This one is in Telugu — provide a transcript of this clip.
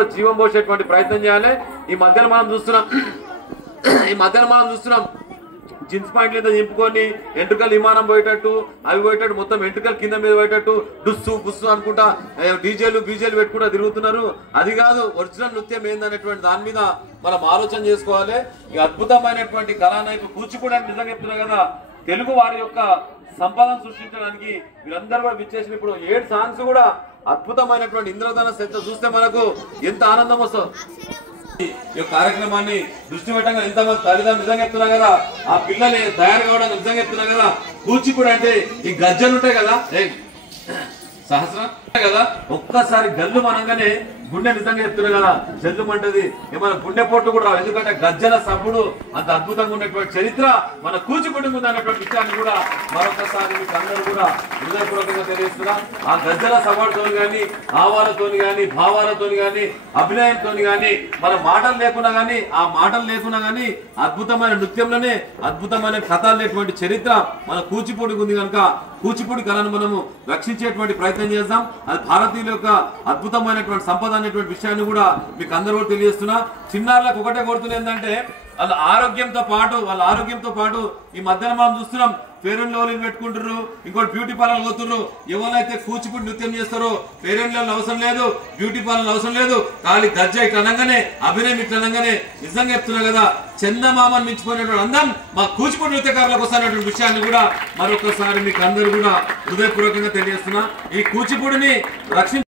కూడా జీవం పోసేటువంటి ప్రయత్నం చేయాలి. ఈ మధ్యలో మనం చూస్తున్నాం జీన్స్ పాయింట్లు ఏదో నింపుకొని ఎంట్రుకలు విమానం పోయేటట్టు అవి పోయేటట్టు మొత్తం ఎంట్రుకలు కింద మీద పోయేటట్టు డుస్సు బుస్సు అనుకుంటా బీజేలు పెట్టుకుంటా తిరుగుతున్నారు. అది కాదు ఒరిజినల్ నృత్యం ఏందనేటువంటి దాని మీద మనం ఆలోచన చేసుకోవాలి. ఈ అద్భుతమైనటువంటి కళానైపు కూచిపూడి అని నిజంగా చెప్తున్నా కదా, తెలుగు వారి యొక్క సంపదను సృష్టించడానికి వీరందరూ కూడా విచ్చేసిన ఇప్పుడు 7 సాంగ్స్ కూడా అద్భుతమైనటువంటి ఇంద్రధనుస్సు ఎంత చూస్తే మనకు ఎంత ఆనందం వస్తుంది. ఈ కార్యక్రమాన్ని దృష్టి పెట్టంగా ఎంతమంది తల్లిదండ్రులు నిజంగా చెప్తున్నా కదా, ఆ పిల్లలు తయారు కావడానికి నిజంగా చెప్తున్నా కదా. కూచిపూడి అంటే ఈ గజ్జలు ఉంటాయి కదా, సహస్రం కదా, ఒక్కసారి గల్లు మనంగానే గుండె నిజంగా చెప్తున్నా కదా చెల్లుమంటది. ఏమైనా గుండె పొట్టు కూడా రావు, ఎందుకంటే గజ్జల సభ్యుడు అంత అద్భుతంగా ఉన్నటువంటి చరిత్ర మన కూచిపూడి ఉంది అన్నటువంటి విషయాన్ని కూడా మరొకసారి మీకు అందరూ కూడా హృదయపూర్వకంగా తెలియజేస్తున్నా. ఆ గజ్జల సభతో కానీ, ఆవాలతో కానీ, భావాలతో కానీ, అభినయంతో కానీ, మన మాటలు లేకున్నా కానీ అద్భుతమైన నృత్యంలోనే అద్భుతమైన కథలు లేటువంటి చరిత్ర మన కూచిపూడికి ఉంది కనుక కూచిపూడి కళను మనము రక్షించేటువంటి ప్రయత్నం చేద్దాం. అది భారతీయుల యొక్క అద్భుతమైనటువంటి సంపద అనేటువంటి విషయాన్ని కూడా మీకు అందరూ కూడా తెలియజేస్తున్నా. చిన్నారులకు ఒకటే కోరుతున్నా ఏంటంటే వాళ్ళ ఆరోగ్యంతో పాటు ఈ మధ్యన మనం చూస్తున్నాం ఫెయిర్ అండ్ లవ్లీని పెట్టుకుంటారు, ఇంకోటి బ్యూటీ పార్లర్ పోతున్నారు. ఎవరైతే కూచిపూడి నృత్యం చేస్తారో ఫెయిర్ అండ్ లవ్లీ అవసరం లేదు, బ్యూటీ పార్లర్ అవసరం లేదు, ఖాళీ గజ్జ ఇట్లా అనగానే అభినయం ఇట్లా అనగానే నిజంగా చెప్తున్నా కదా చందమామని మించిపోయినటువంటి అందం మా కూచిపూడి నృత్యకారులకు వస్తున్నటువంటి విషయాన్ని కూడా మరొకసారి మీకు అందరూ కూడా హృదయపూర్వకంగా తెలియజేస్తున్నా. ఈ కూచిపూడిని రక్షించ